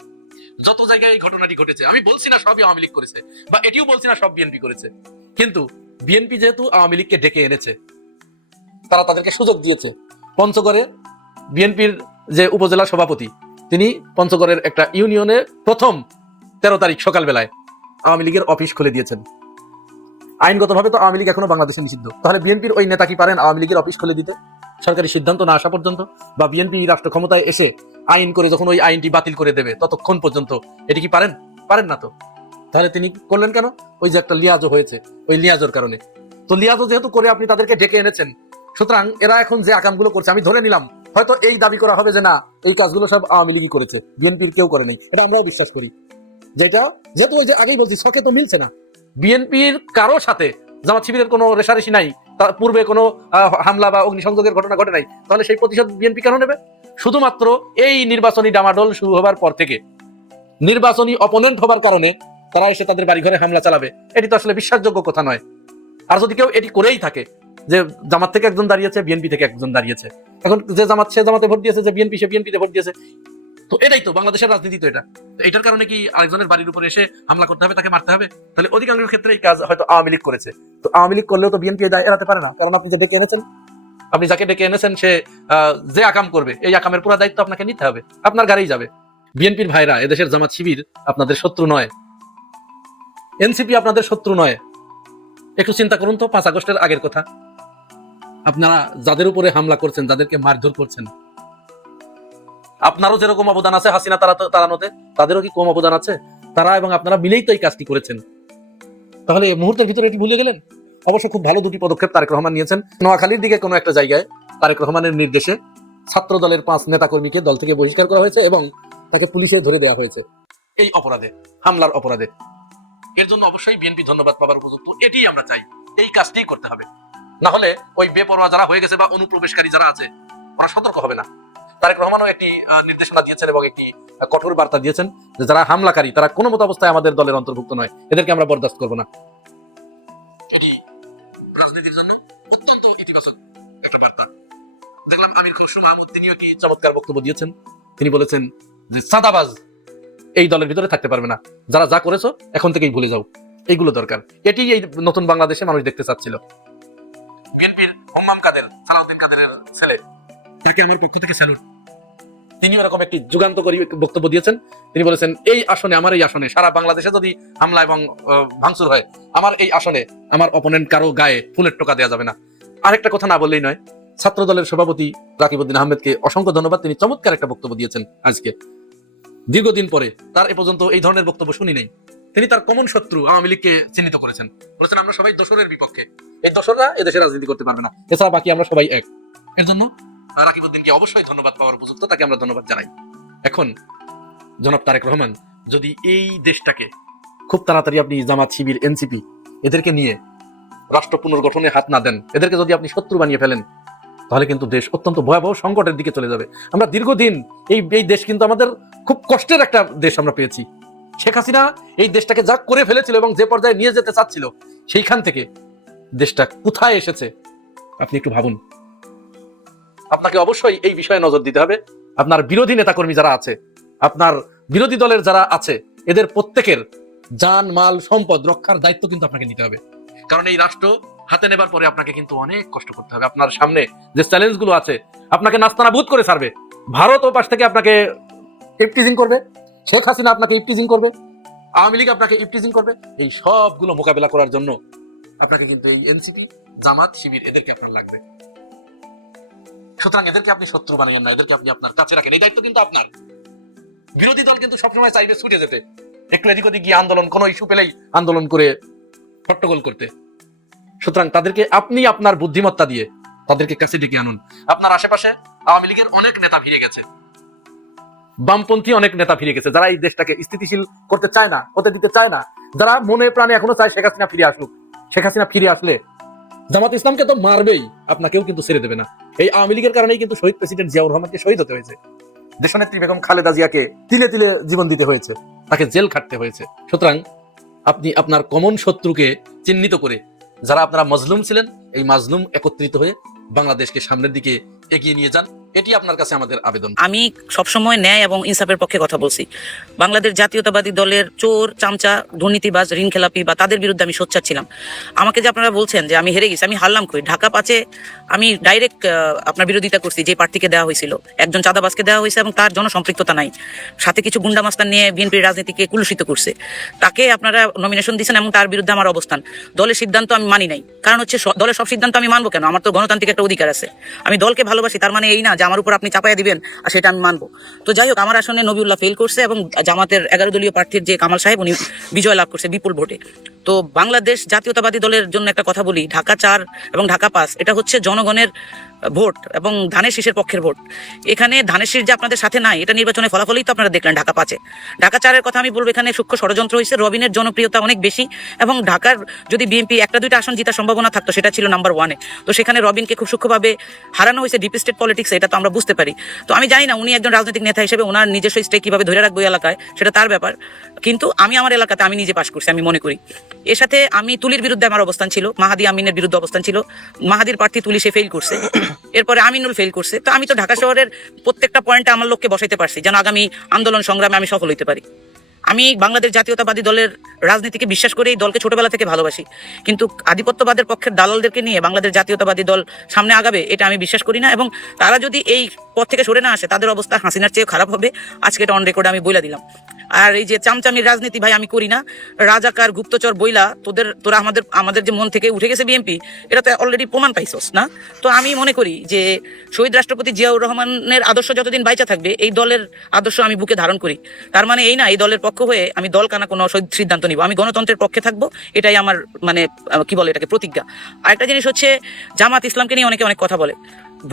যত জায়গায় এই ঘটনাটি ঘটেছে, আমি বলছি না সবই আওয়ামী লীগ করেছে, বা এটিও বলছি না সব বিএনপি করেছে, কিন্তু বিএনপি যেহেতু আওয়ামী লীগকে ডেকে এনেছে, তারা তাদেরকে সুযোগ দিয়েছে। পঞ্চগড়ে বিএনপির যে উপজেলা সভাপতি, তিনি পঞ্চগড়ের একটা ইউনিয়নে প্রথম 13 তারিখ সকালবেলায় আওয়ামী লীগের অফিস খুলে দিয়েছেন। আইনগতভাবে তো আওয়ামী লীগ এখনো বাংলাদেশে নিষিদ্ধ, তাহলে বিএনপির ওই নেতা কি পারেন আওয়ামী লীগের অফিস খুলে দিতে সরকারি সিদ্ধান্ত না আসা পর্যন্ত, বা বিএনপি রাষ্ট্র ক্ষমতায় এসে আইন করে যখন ওই আইনটি বাতিল করে দেবে ততক্ষণ পর্যন্ত এটি কি পারেন? পারেন না তো। তাহলে তিনি করলেন কেন? ওই যে একটা লিয়াজো হয়েছে, ওই লিয়াজোর কারণে। তো লিয়াজো যেহেতু করে আপনি তাদেরকে ডেকে এনেছেন, সুতরাং এরা এখন যে আকামগুলো করছে, আমি ধরে নিলাম হয়তো এই দাবি করা হবে যে না, এই কাজগুলো সব আওয়ামী লীগই করেছে, বিএনপির কেউ করে নেই, এটা আমরাও বিশ্বাস করি। যেটা যেহেতু ওই যে আগেই বলছি, ছকে তো মিলছে না, বিএনপির কারো সাথে জামাত শিবিরের কোনো রেশারেশি নাই, তার পূর্বে কোনো হামলা বা অগ্নিসংযোগের ঘটনা ঘটে নাই, তাহলে সেই প্রতিশোধ বিএনপি কেন নেবে? শুধুমাত্র এই নির্বাচনী ডামাডোল শুরু হবার পর থেকে, নির্বাচনী অপোনেন্ট হবার কারণে তারা এসে তাদের বাড়িঘরে হামলা চালাবে, এটি তো আসলে বিশ্বাসযোগ্য কথা নয়। আর যদি কেউ এটি করেই থাকে যে জামাত থেকে একজন দাঁড়িয়েছে, বিএনপি থেকে একজন দাঁড়িয়েছে, এখন যে জামাত সে জামাতে ভোট দিয়েছে, যে বিএনপি সে বিএনপিতে ভোট দিয়েছে, তো এটাই তো বাংলাদেশের রাজনীতি। তো এটার কারণে কি আরেকজনের বাড়ির উপরে এসে হামলা করতে হবে, তাকে মারতে হবে? তাহলে অধিকাংশ ক্ষেত্রে এই কাজ হয়তো আওয়ামী লীগ করেছে। তো আওয়ামী লীগ করলেও তো বিএনপি দায় এড়াতে পারে না, কারণ আপনি যে ডেকে এনেছেন, আপনি যাকে ডেকে এনেছেন সে যে আকাম করবে, এই আকামের পুরো দায়িত্ব আপনাকে নিতে হবে, আপনার গাড়িই যাবে। বিএনপির ভাইরা, এদেশের জামাত শিবির আপনাদের শত্রু নয়, এনসিপি আপনাদের শত্রু নয়। একটু চিন্তা করুন তো 5 আগস্টের আগের কথা, আপনারা যাদের উপরে হামলা করছেন, যাদেরকে মারধর করছেন, আপনারও যেরকম অবদান আছে হাসিনা তাড়ানোতে, তাদেরও কি কম অবদান আছে? তারা এবং আপনারা মিলেই তো এই কাজটি করেছেন। তাহলে মুহূর্তের ভিতরে এটি ভুলে গেলেন? অবশ্য খুব ভালো 2টি পদক্ষেপ তারেক রহমান নিয়েছেন। নোয়াখালীর দিকে কোনো একটা জায়গায় তারেক রহমানের নির্দেশে ছাত্র দলের 5 নেতাকর্মীকে দল থেকে বহিষ্কার করা হয়েছে এবং তাকে পুলিশে ধরে দেওয়া হয়েছে এই অপরাধে, হামলার অপরাধে। এর জন্য অবশ্যই বিএনপি ধন্যবাদ পাবার উপযুক্ত, এটি আমরা চাই, এই কাজটিই করতে হবে। না হলে ওই বেপরোয়া যারা হয়ে গেছে বা অনুপ্রবেশকারী যারা আছে, ওরা সতর্ক হবে না। তারেক রহমানও একটি নির্দেশনা দিয়েছেন এবং একটি কঠোর বার্তা দিয়েছেন যে যারা হামলাকারী তারা কোনো মতো অবস্থায় আমাদের দলের অন্তর্ভুক্ত নয়, এদেরকে আমরা বরদাস্ত করব না। এটি রাজনীতির জন্য অত্যন্ত ইতিবাচক একটা বার্তা। দেখলাম আমির খসরু মাহমুদ, তিনিও একটি চমৎকার বক্তব্য দিয়েছেন। তিনি বলেছেন যে চাঁদাবাজ এই দলের ভিতরে থাকতে পারবে না, যারা যা করেছো এখন থেকেই ভুলে যাও, এইগুলো দরকার। এটি এই নতুন বাংলাদেশে মানুষ দেখতে চাচ্ছিল। বিএনপির হোম্মাম কাদের, সালাউদ্দিন কাদেরের ছেলে, তাকে আমার পক্ষ থেকে স্যালুট। তিনি এরকম একটি যুগান্তকারী বক্তব্য দিয়েছেন। তিনি বলেছেন এই আসনে, আমার এই আসনে, সারা বাংলাদেশে যদি হামলা এবং ভাঙচুর হয়, আমার এই আসনে আমার অপোনেন্ট কারো গায়ে ফুলের টোকা দেওয়া যাবে না। আরেকটা কথা না বললেই নয়, ছাত্র দলের সভাপতি রাকিবউদ্দিন আহমেদকে অসংখ্য ধন্যবাদ। তিনি চমৎকার একটা বক্তব্য দিয়েছেন আজকে, দীর্ঘদিন পরে। তার এ পর্যন্ত এই ধরনের বক্তব্য শুনি নাই। তিনি তার কমন শত্রু আওয়ামী লীগকে চিহ্নিত করেছেন, বলেছেন আমরা সবাই দোসরের বিপক্ষে, এই দোসররা এদেশে রাজনীতি করতে পারবে না, এছাড়া বাকি আমরা সবাই এক। এর জন্য রাকিবউদ্দিনকে অবশ্যই ধন্যবাদ পাওয়ার উপযুক্ত, তাকে আমরা ধন্যবাদ জানাই। এখন জনাব তারেক রহমান যদি এই দেশটাকে খুব তাড়াতাড়ি আপনি জামাত শিবির, এনসিপি এদেরকে নিয়ে রাষ্ট্র পুনর্গঠনে হাত না দেন, এদেরকে যদি আপনি শত্রু বানিয়ে ফেলেন, তাহলে কিন্তু দেশ অত্যন্ত ভয়াবহ সংকটের দিকে চলে যাবে। আমরা দীর্ঘদিন এই দেশ কিন্তু আমাদের খুব কষ্টের একটা দেশ আমরা পেয়েছি। শেখ হাসিনা এই দেশটাকে যা করে ফেলেছিল এবং যে পর্যায়ে নিয়ে যেতে চাচ্ছিল, সেইখান থেকে দেশটা কোথায় এসেছে আপনি একটু ভাবুন। আপনাকে অবশ্যই এই বিষয়ে নজর দিতে হবে। আপনার বিরোধী নেতাকর্মী যারা আছে, আপনার বিরোধী দলের যারা আছে, এদের প্রত্যেকের জান মাল সম্পদ রক্ষার দায়িত্ব কিন্তু আপনাকে নিতে হবে। কারণ এই রাষ্ট্র হাতে নেবার পরে আপনাকে কিন্তু অনেক কষ্ট করতে হবে। আপনার সামনে যে চ্যালেঞ্জ গুলো আছে, আপনাকে নাস্তানাবুদ করে ছাড়বে। ভারত ও পাশ থেকে আপনাকে ইফটিজিং করবে, শেখ হাসিনা আপনাকে ইফটিজিং করবে, আওয়ামী লীগ আপনাকে ইফটিজিং করবে। এই সবগুলো মোকাবেলা করার জন্য আপনাকে কিন্তু এই এনসিপি, জামাত, শিবির এদেরকে আপনার লাগবে। সুতরাং এদেরকে আপনি শত্রু বানাইয়েন না, এদেরকে আপনি আপনার কাছে রাখেন, এই দায়িত্ব কিন্তু আপনার। বিরোধী দল কিন্তু সবসময় চাইবে ছুটে যেতে, একটু এদিক ওদিক গিয়ে আন্দোলন, কোনো ইস্যু পেলেই আন্দোলন করে হট্টগোল করতে। সুতরাং তাদেরকে আপনি আপনার বুদ্ধিমত্তা দিয়ে তাদেরকে কাছে ডেকে আনুন। আপনার আশেপাশে আওয়ামী লীগের অনেক নেতা ফিরে গেছে, বামপন্থী অনেক নেতা ফিরে গেছে, যারা এই দেশটাকে স্থিতিশীল করতে চায় না, হতে দিতে চায় না, যারা মনে প্রাণে এখনো চায় শেখ হাসিনা ফিরে আসুক। শেখ হাসিনা ফিরে আসলে জামাত ইসলামকে তো মারবেই, আপনাকেও কিন্তু ছেড়ে দেবে না। এই আওয়ামী লীগের কারণেই কিন্তু শহীদ প্রেসিডেন্ট জিয়াউর রহমানকে শহীদ হতে হয়েছে, দেশনেত্রী বেগম খালেদা জিয়াকে তিলে তিলে জীবন দিতে হয়েছে, তাকে জেল খাটতে হয়েছে। সুতরাং আপনি আপনার কমন শত্রুকে চিহ্নিত করে যারা আপনারা মজলুম ছিলেন, এই মাজলুম একত্রিত হয়ে বাংলাদেশকে সামনের দিকে এগিয়ে নিয়ে যান, এটি আপনার কাছে আমাদের আবেদন। আমি সবসময় ন্যায় এবং ইনসাফের পক্ষে কথা বলছি। বাংলাদেশ জাতীয়তাবাদী দলের চোর, চামচা, দুর্নীতিবাজ, ঋণ খেলাপি বা তাদের বিরুদ্ধে আমি সোচ্চার ছিলাম। আমাকে যে আপনারা বলছেন যে আমি হেরে গেছি, আমি হারলাম কই? ঢাকা 5-এ আমি ডাইরেক্ট আপনার বিরোধিতা করছি যে প্রার্থীকে দেওয়া হয়েছিল, একজন চাঁদাবাজকে দেওয়া হয়েছে এবং তার জনসম্পৃক্ততা নাই, সাথে কিছু গুন্ডা মাস্তান নিয়ে বিএনপির রাজনীতিকে কুলুষিত করছে, তাকে আপনারা নমিনেশন দিয়েছেন এবং তার বিরুদ্ধে আমার অবস্থান। দলের সিদ্ধান্ত আমি মানি নাই, কারণ হচ্ছে দলের সব সিদ্ধান্ত আমি মানবো কেন? আমার তো গণতান্ত্রিক একটা অধিকার আছে। আমি দলকে ভালোবাসি, তার মানে এই না যে আমার উপর আপনি চাপাইয়া দিবেন আর সেটা আমি মানবো। তো যাই হোক, আমার আসনে নবিউল্লাহ ফেল করছে এবং জামাতের 11 দলীয় প্রার্থীর যে কামাল সাহেব, উনি বিজয় লাভ করছে বিপুল ভোটে। তো বাংলাদেশ জাতীয়তাবাদী দলের জন্য একটা কথা বলি, ঢাকা 4 এবং ঢাকা 5 এটা হচ্ছে জনগণের ভোট এবং ধানের শীষের পক্ষের ভোট। এখানে ধানের শীষ যে আপনাদের সাথে নাই, এটা নির্বাচনের ফলাফলই তো আপনারা দেখলেন ঢাকা 5-এ। ঢাকা 4-এর কথা আমি বলবো, এখানে সূক্ষ্ম ষড়যন্ত্র হয়েছে, রবিনের জনপ্রিয়তা অনেক বেশি এবং ঢাকার যদি বিএনপি 1-2টা আসন জেতার সম্ভাবনা থাকতো, সেটা ছিল নাম্বার 1-এ। তো সেখানে রবিনকে খুব সূক্ষ্মভাবে হারানো হয়েছে, ডিপ স্টেট পলিটিক্স, এটা তো আমরা বুঝতে পারি। তো আমি জানি না উনি একজন রাজনৈতিক নেতা হিসেবে ওনার নিজস্ব স্টেক কিভাবে ধরে রাখবো এলাকায়, সেটা তার ব্যাপার। কিন্তু আমি আমার এলাকাতে আমি নিজে পাশ করছি, আমি মনে করি। এর সাথে আমি তুলির বিরুদ্ধে আমার অবস্থান ছিল, মাহাদি আমিনের বিরুদ্ধে অবস্থান ছিল। মাহাদির প্রার্থী তুলি সে ফেল করছে, এরপরে আমিনুল ফেল করছে। তো আমি তো ঢাকা শহরের প্রত্যেকটা পয়েন্টে আমার লোককে বসাইতে পারছি যেন আগামী আন্দোলন সংগ্রামে আমি সফল হইতে পারি। আমি বাংলাদেশ জাতীয়তাবাদী দলের রাজনীতিকে বিশ্বাস করে এই দলকে ছোটবেলা থেকে ভালোবাসি, কিন্তু আধিপত্যবাদের পক্ষের দালালদেরকে নিয়ে বাংলাদেশ জাতীয়তাবাদী দল সামনে আগাবে এটা আমি বিশ্বাস করি না। এবং তারা যদি এই পথ থেকে সরে না আসে, তাদের অবস্থা হাসিনার চেয়ে খারাপ হবে। আজকে এটা অন রেকর্ডে আমি বইলা দিলাম। আর এই যে চামচামির রাজনীতি ভাই আমি করি না, রাজাকার গুপ্তচর বইলা তোরা আমাদের যে মন থেকে উঠে গেছে বিএনপি, এটা তো অলরেডি প্রমাণ পাইছস না? তো আমি মনে করি যে শহীদ রাষ্ট্রপতি জিয়াউর রহমানের আদর্শ যতদিন বাইচা থাকবে, এই দলের আদর্শ আমি বুকে ধারণ করি। তার মানে এই না এই দলের পক্ষ হয়ে আমি দল কানা কোনো সিদ্ধান্ত নিব, আমি গণতন্ত্রের পক্ষে থাকবো, এটাই আমার মানে কি বলে এটাকে প্রতিজ্ঞা। আরেকটা জিনিস হচ্ছে, জামাত ইসলামকে নিয়ে অনেকে অনেক কথা বলে।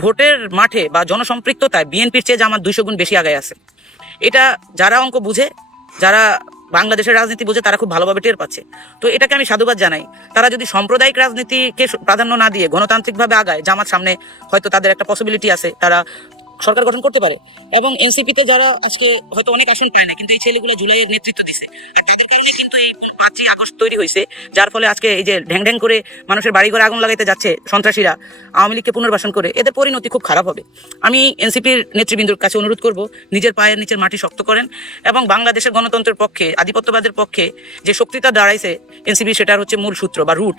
ভোটের মাঠে বা জনসম্পৃক্ততায় বিএনপির চেয়ে জামাত 200 গুণ বেশি আগায় আছে। এটা যারা অঙ্ক বুঝে, যারা বাংলাদেশের রাজনীতি বুঝে, তারা খুব ভালোভাবে টের পাচ্ছে। তো এটাকে আমি সাধুবাদ জানাই। তারা যদি সাম্প্রদায়িক রাজনীতিকে প্রাধান্য না দিয়ে গণতান্ত্রিকভাবে আগায়, জামাত সামনে হয়তো তাদের একটা পসিবিলিটি আছে, তারা সরকার গঠন করতে পারে। এবং এনসিপিতে যারা আজকে হয়তো অনেক আসন পায় না, কিন্তু এই ছেলেগুলো জুলাইয়ের নেতৃত্ব দিছে, আর তাদের কারণে কিন্তু এই 5ই আগস্ট তৈরি হয়েছে, যার ফলে আজকে এই যে ঢ্যাং ঢ্যাং করে মানুষের বাড়ি ঘরে আগুন লাগাইতে যাচ্ছে সন্ত্রাসীরা, আওয়ামী লীগকে পুনর্বাসন করে, এদের পরিণতি খুব খারাপ হবে। আমি এনসিপির নেতৃবৃন্দর কাছে অনুরোধ করব, নিজের পায়ের নিচের মাটি শক্ত করেন এবং বাংলাদেশের গণতন্ত্রের পক্ষে, আধিপত্যবাদের পক্ষে যে শক্তিটা দাঁড়াইছে এনসিপি, সেটার হচ্ছে মূল সূত্র বা রুট,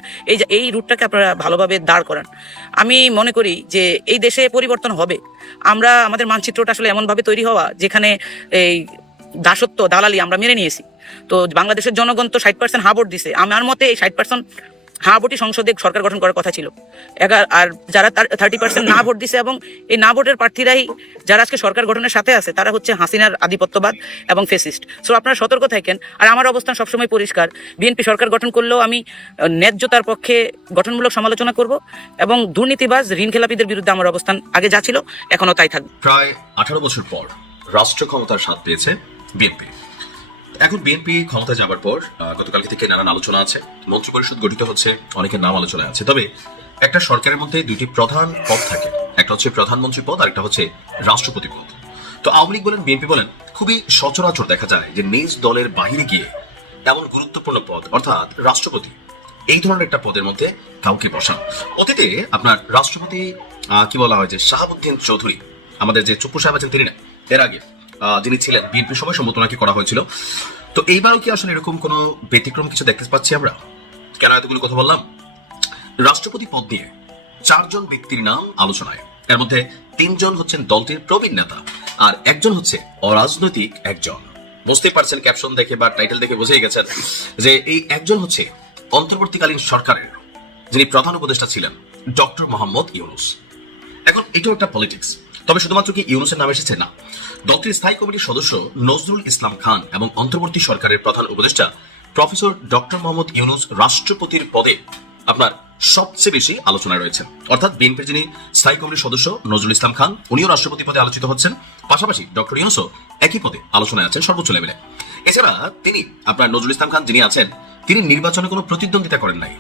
এই রুটটাকে আপনারা ভালোভাবে দাঁড় করান। আমি মনে করি যে এই দেশে পরিবর্তন হবে। আমাদের মানচিত্রটা আসলে এমনভাবে তৈরি হওয়া, যেখানে এই দাসত্ব, দালালি আমরা মেনে নিয়েছি। তো বাংলাদেশের জনগণ তো 60% হা ভোট দিছে। আমার মতে এই 60% হা ভোটই সংসদে সরকার গঠন করার কথা ছিল। আর যারা 30% না ভোট দিছে এবং এই না ভোটের প্রার্থীরাই যারা আজকে সরকার গঠনের সাথে আছে, তারা হচ্ছে হাসিনার আধিপত্যবাদ এবং ফেসিস্ট। সো আপনারা সতর্ক থাকেন। আর আমার অবস্থান সবসময় পরিষ্কার, বিএনপি সরকার গঠন করলেও আমি ন্যায্যতার পক্ষে গঠনমূলক সমালোচনা করব এবং দুর্নীতিবাজ, ঋণ খেলাপিদের বিরুদ্ধে আমার অবস্থান আগে যা ছিল এখনো তাই থাকবে। প্রায় 18 বছর পর রাষ্ট্র ক্ষমতার স্বাদ পেয়েছে বিএনপি। এখন বিএনপি ক্ষমতা যাবার পর গতকালকে থেকে নানান আলোচনা আছে, মন্ত্রিপরিষদ গঠিত হচ্ছে, অনেকের নাম আলোচনায় আছে। তবে একটা সরকারের মধ্যে 2টি প্রধান পদ থাকে, একটা হচ্ছে প্রধানমন্ত্রী পদ আর একটা হচ্ছে রাষ্ট্রপতি পদ। তো আওয়ামী লীগ বলেন, বিএনপি বলেন, খুবই সচরাচর দেখা যায় যে নিজ দলের বাহিরে গিয়ে এমন গুরুত্বপূর্ণ পদ অর্থাৎ রাষ্ট্রপতি, এই ধরনের একটা পদের মধ্যে কাউকে বসান। অতীতে আপনার রাষ্ট্রপতি কি বলা হয় যে শাহাবুদ্দিন চৌধুরী, আমাদের যে চুপ্পু সাহেব আছেন তিনি না, এর আগে যিনি ছিলেন বিএনপির সময় সম্মত নাকি করা হয়েছিল। তো এইবারও কি আসলে এরকম কোনো ব্যতিক্রম কিছু দেখতে পাচ্ছি আমরা? কেন এতগুলো কথা বললাম? রাষ্ট্রপতি পদ নিয়ে 4 জন ব্যক্তির নাম আলোচনায়, এর মধ্যে 3 জন হচ্ছেন দলটির প্রবীণ নেতা আর একজন হচ্ছে অরাজনৈতিক একজন। বুঝতেই পারছেন, ক্যাপশন দেখে বা টাইটেল দেখে বুঝেই গেছেন যে এই একজন হচ্ছে অন্তর্বর্তীকালীন সরকারের যিনি প্রধান উপদেষ্টা ছিলেন, ডক্টর মোহাম্মদ ইউনূস। এখন এটাও একটা পলিটিক্স। তবে শুধুমাত্র কি ইউনূসের নাম এসেছে না, দলটির স্থায়ী কমিটির সদস্য নজরুল ইসলাম খান এবং অন্তর্বর্তী সরকারের প্রধান উপদেষ্টা প্রফেসর ডক্টর মোহাম্মদ ইউনূস রাষ্ট্রপতির পদে আপনার সবচেয়ে বেশি আলোচনায় রয়েছেন। অর্থাৎ বিএনপির যিনি স্থায়ী কমিটির সদস্য নজরুল ইসলাম খান, উনিও রাষ্ট্রপতি পদে আলোচিত হচ্ছেন, পাশাপাশি ডক্টর ইউনূসও একই পদে আলোচনায় আছেন সর্বোচ্চ লেভেলে। এছাড়া তিনি আপনার নজরুল ইসলাম খান যিনি আছেন, তিনি নির্বাচনে কোনো প্রতিদ্বন্দ্বিতা করেন নাই।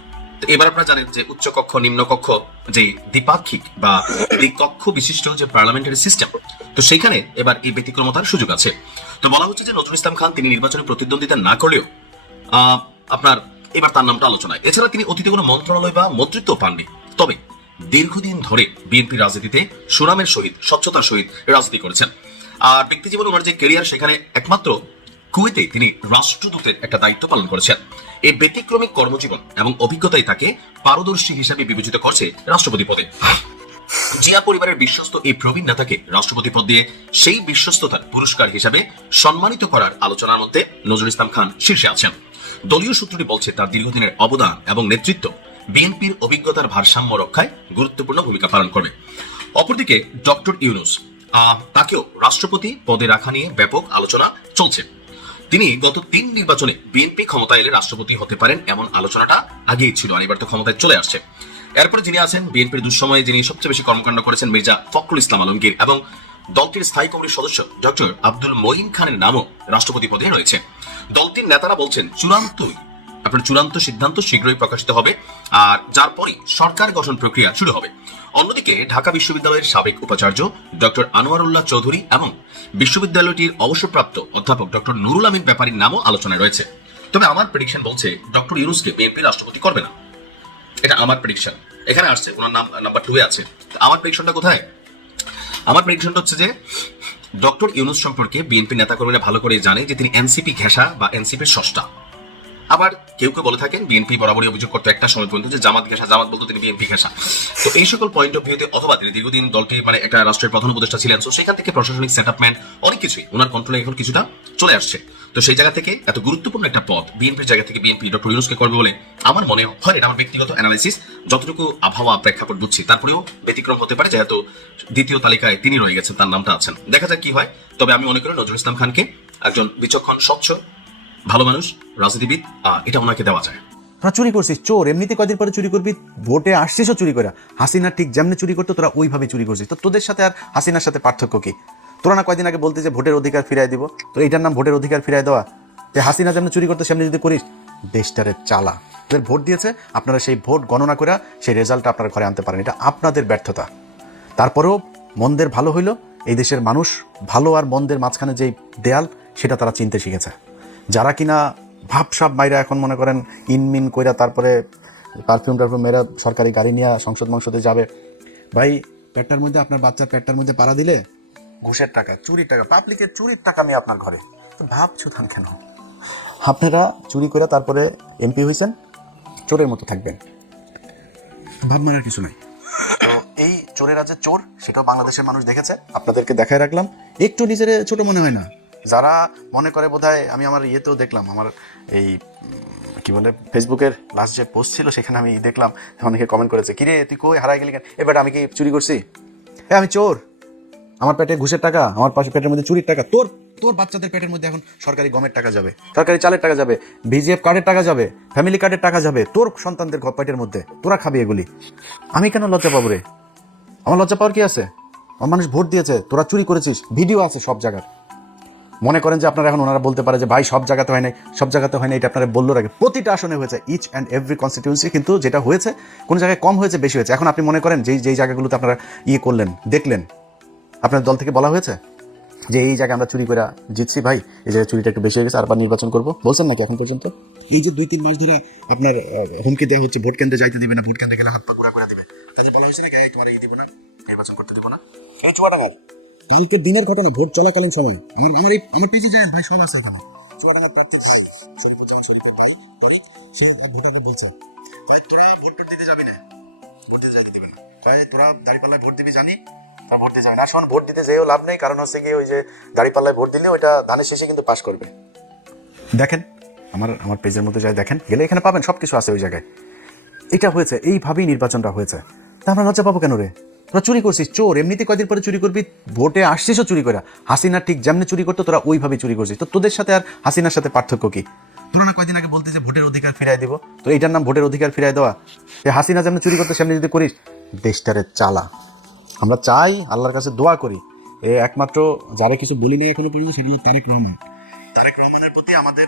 এবার আপনারা জানেন যে উচ্চ কক্ষ নিম্ন কক্ষ যে দ্বিপাক্ষিক বা দ্বিকক্ষ বিশিষ্ট যে পার্লামেন্টারি সিস্টেম, তো সেইখানে এবার এই ব্যতিক্রমতার সুযোগ আছে। তো বলা হচ্ছে যে নজরুল ইসলাম খান তিনি নির্বাচনে প্রতিদ্বন্দ্বিতা না করলেও আপনার এবার তার নামটা আলোচনায়। এছাড়া তিনি অতীতে কোনো মন্ত্রণালয় বা মন্ত্রিত্ব পাননি, তবে দীর্ঘদিন ধরে বিএনপি রাজনীতিতে সুনামের সহিত স্বচ্ছতার সহিত রাজনীতি করেছেন। আর ব্যক্তি জীবনে ওনার যে ক্যারিয়ার, সেখানে একমাত্র কুয়েতে তিনি রাষ্ট্রদূতের একটা দায়িত্ব পালন করেছেন। এই ব্যতিক্রমী কর্মজীবন এবং অভিজ্ঞতাই তাকে পারদর্শী হিসাবে বিবেচিত করছে রাষ্ট্রপতি পদে। জিয়া পরিবারের বিশ্বস্ত এই প্রবীণ নেতাকে রাষ্ট্রপতি পদ দিয়ে সেই বিশ্বস্ততার পুরস্কার হিসাবে সম্মানিত করার আলোচনার মধ্যে নজরুল ইসলাম খান শীর্ষে আছেন। দলীয় সূত্রটি বলছে তার দীর্ঘদিনের অবদান এবং নেতৃত্ব বিএনপির অভিজ্ঞতার ভারসাম্য রক্ষায় গুরুত্বপূর্ণ ভূমিকা পালন করবে। অপরদিকে ডক্টর ইউনূস, তাকেও রাষ্ট্রপতি পদে রাখা নিয়ে ব্যাপক আলোচনা চলছে। তিনি গত 3 নির্বাচনে বিএনপি ক্ষমতায় এলে রাষ্ট্রপতি হতে পারেন এমন আলোচনাটা আগেই ছিল, আর এবার তো ক্ষমতায় চলে আসছে। এরপরে যিনি আছেন বিএনপির দুঃসময়ে যিনি সবচেয়ে বেশি কর্মকাণ্ড করেছেন, মির্জা ফখরুল ইসলাম আলমগীর, এবং দলটির স্থায়ী কমিটির সদস্য ডক্টর আব্দুল মঈন খানের নামও রাষ্ট্রপতি পদে রয়েছে। দলটির নেতারা বলছেন চূড়ান্ত সিদ্ধান্ত শীঘ্রই প্রকাশিত হবে, আর যার পরই সরকার গঠন প্রক্রিয়া শুরু হবে। অন্যদিকে ঢাকা বিশ্ববিদ্যালয়ের সাবেক উপাচার্য ডক্টর আনোয়ারুল্লাহ চৌধুরী এবং বিশ্ববিদ্যালয়টির অবসরপ্রাপ্ত অধ্যাপক ডক্টর নুরুল আমিন ব্যাপারীর নামও আলোচনায় রয়েছে। তবে আমার প্রেডিকশন বলছে ডক্টর ইউনূসকে বিএনপি রাষ্ট্রপতি করবে না, এটা আমার প্রেডিকশন। এখানে আসছে ওনার নাম নাম্বার 2 এ আছে। আমার প্রেডিকশনটা কোথায়? আমার প্রেডিকশনটা হচ্ছে যে ডক্টর ইউনূস সম্পর্কে বিএনপি নেতাকর্মীরা ভালো করে জানে যে তিনি এনসিপি ঘেঁষা বা এনসিপির স্রষ্টা। আবার কেউ কেউ বলে থাকেন, বিএনপি বরাবরই অভিযোগ করতো একটা সময় পর্যন্ত যে জামাত ঘেঁষা, জামাত বলতো তিনি বিএনপি ঘেঁষা। তো এই সকল পয়েন্ট অফ ভিউতে, অথবা তিনি দীর্ঘদিন দলটি একটা রাষ্ট্রের প্রধান উপদেষ্টা ছিলেন, তো সেখান থেকে প্রশাসনিক সেটআপমেন্ট অনেক কিছুই ওনার কন্ট্রোলে এখন কিছুটা চলে আসছে। তো সেই জায়গা থেকে এত গুরুত্বপূর্ণ একটা পদ বিএনপির জায়গা থেকে বিএনপি ডক্টর ইউনূসকে করবে বলে আমার মনে হয়। এটা আমার ব্যক্তিগত অ্যানালাইসিস, যতটুকু আবহাওয়া প্রেক্ষাপট বুঝছি, তারপরেও ব্যতিক্রম হতে পারে, যেহেতু দ্বিতীয় তালিকায় তিনি রয়ে গেছেন, তার নামটা আছেন। দেখা যাক কি হয়। তবে আমি মনে করি নজরুল ইসলাম খানকে একজন বিচক্ষণ, স্বচ্ছ, ভালো মানুষ, রাজনীতিবিদ, এটা ওনাকে দেওয়া যায়। তোরা চুরি করছিস, চোর এমনিতে কয়দিন পরে চুরি করবি, ভোটে আসছিসও চুরি করে। হাসিনা ঠিক যেমনি চুরি করতো তোরা ওইভাবে চুরি করছিস। তো তোদের সাথে আর হাসিনার সাথে পার্থক্য কি? তোরা না কয়দিন আগে বলতে যে ভোটের অধিকার ফিরাই দিব, তো এটার নাম ভোটের অধিকার ফিরাই দেওয়া? যে হাসিনা যেমনি চুরি করতো সেমনি যদি করিস, দেশটারে চালা। তোদের ভোট দিয়েছে, আপনারা সেই ভোট গণনা করে সেই রেজাল্টটা আপনারা ঘরে আনতে পারেন, এটা আপনাদের ব্যর্থতা। তারপরেও মন্দের ভালো হইলো, এই দেশের মানুষ ভালো আর মন্দের মাঝখানে যেই দেয়াল, সেটা তারা চিনতে শিখেছে। যারা কিনা ভাবসাব মাইরা এখন মনে করেন ইনমিন কইরা তারপরে পারফিউম মেয়েরা সরকারি গাড়ি নিয়ে সংসদে যাবে, ভাই পেটটার মধ্যে, আপনার বাচ্চার পেটটার মধ্যে পাড়া দিলে ঘুষের টাকা, চুরির টাকা, পাবলিকের চুরির টাকা নিয়ে আপনার ঘরে, তো ভাবছুথান কেন? আপনারা চুরি করে তারপরে এমপি হয়েছেন, চোরের মতো থাকবেন, ভাব মারার কিছু নাই। তো এই চোরেরা যে চোর, সেটাও বাংলাদেশের মানুষ দেখেছে, আপনাদেরকে দেখায় রাখলাম। একটু নিজের ছোট মনে হয় না? যারা মনে করে বোধহয়, আমি আমার ইয়েতেও দেখলাম, আমার এই কি বলে ফেসবুকের লাস্ট যে পোস্ট ছিল, সেখানে আমি দেখলাম অনেকে কমেন্ট করেছে, কিরে তুই কই হারাই গেলি কেন? এবার আমি কি চুরি করছি? আমি চোর, আমার পেটে ঘুষের টাকা, আমার পাশে পেটের মধ্যে চুরির টাকা। তোর বাচ্চাদের পেটের মধ্যে এখন সরকারি গমের টাকা যাবে, সরকারি চালের টাকা যাবে, ভিজিএফ কার্ডের টাকা যাবে, ফ্যামিলি কার্ডের টাকা যাবে, তোর সন্তানদের পেটের মধ্যে, তোরা খাবি এগুলি। আমি কেন লজ্জা পাবো রে? আমার লজ্জা পাওয়ার কি আছে? আমার মানুষ ভোট দিয়েছে, তোরা চুরি করেছিস, ভিডিও আছে সব জায়গার। মনে করেন যে আপনারা এখন ওনারা বলতে পারে যে ভাই সব জায়গাতে হয় নাই, সব জায়গাতে হয় না, এটা আপনারা বললো আগে। প্রতিটা আসনে হয়েছে, ইচ অ্যান্ড এভরি কনস্টিটিউয়েন্সি, কিন্তু যেটা হয়েছে কোনো জায়গায় কম হয়েছে, বেশি হয়েছে। এখন আপনি মনে করেন যেই জায়গাগুলোতে আপনারা করলেন, দেখলেন, আপনার দল থেকে বলা হয়েছে যে এই জায়গায় আমরা চুরি করে জিতছি, ভাই এই জায়গায় চুরিটা একটু বেশি হয়ে গেছে, আরবার নির্বাচন করবো বলছেন নাকি এখন পর্যন্ত? এই যে 2-3 মাস ধরে আপনার হুমকি দেওয়া হচ্ছে, ভোট কেন্দ্রে যাইতে দিবে না, ভোট কেন্দ্রে গেলে হাত পা গুঁড়া করে দিবে, কাজে বলা হয়েছে নাকি তোমার এই দিব না, নির্বাচন করতে দিব না? এই চুয়াডাঙ্গার কালকে দিনের ঘটনা, ভোট চলাকালীন সময় আমার পেজে যায় ভাই, সব আছে এখানে। চুয়াডাঙ্গার প্রার্থী ভোটারকে বলছে, ভাই তোরা ভোট দিতে যাবি না, ভোট দিতে যাই দিবি না, ভাই তোরা দাঁড়িপাল্লায় ভোট দিবি জানি, তা ভোট দিতে যাবে না। শোন, ভোট দিতে যেও লাভ নেই, কারণ হচ্ছে গিয়ে ওই যে দাঁড়িপাল্লায় ভোট দিলে ওইটা ধানের শেষে কিন্তু পাস করবে। দেখেন আমার পেজের মধ্যে যাই দেখেন, গেলে এখানে পাবেন, সব কিছু আছে ওই জায়গায়। এটা হয়েছে, এইভাবেই নির্বাচনটা হয়েছে। তা আমরা লজ্জা পাবো কেন রে? তোরা চুরি করছিস, চোর এমনিতে কয়দিন পরে চুরি করবি, ভোটে আসছিসও চুরি করে। হাসিনা ঠিক যেমনি চুরি করতো তোরা ওইভাবে চুরি করছিস। তো তোদের সাথে আর হাসিনার সাথে পার্থক্য কি? তোরা না কয়দিন আগে বলতে যে ভোটের অধিকার ফিরাই দিব, তো এইটার নাম ভোটের অধিকার ফিরাই দেওয়া? এই হাসিনা যেমন চুরি করতে সেমনি যদি করিস, দেশটারে চালা। আমরা চাই, আল্লাহর কাছে দোয়া করি, একমাত্র যারা কিছু বলি নাই এখনো পর্যন্ত সেটা হলো তারেক রহমান। তারেক রহমানের প্রতি আমাদের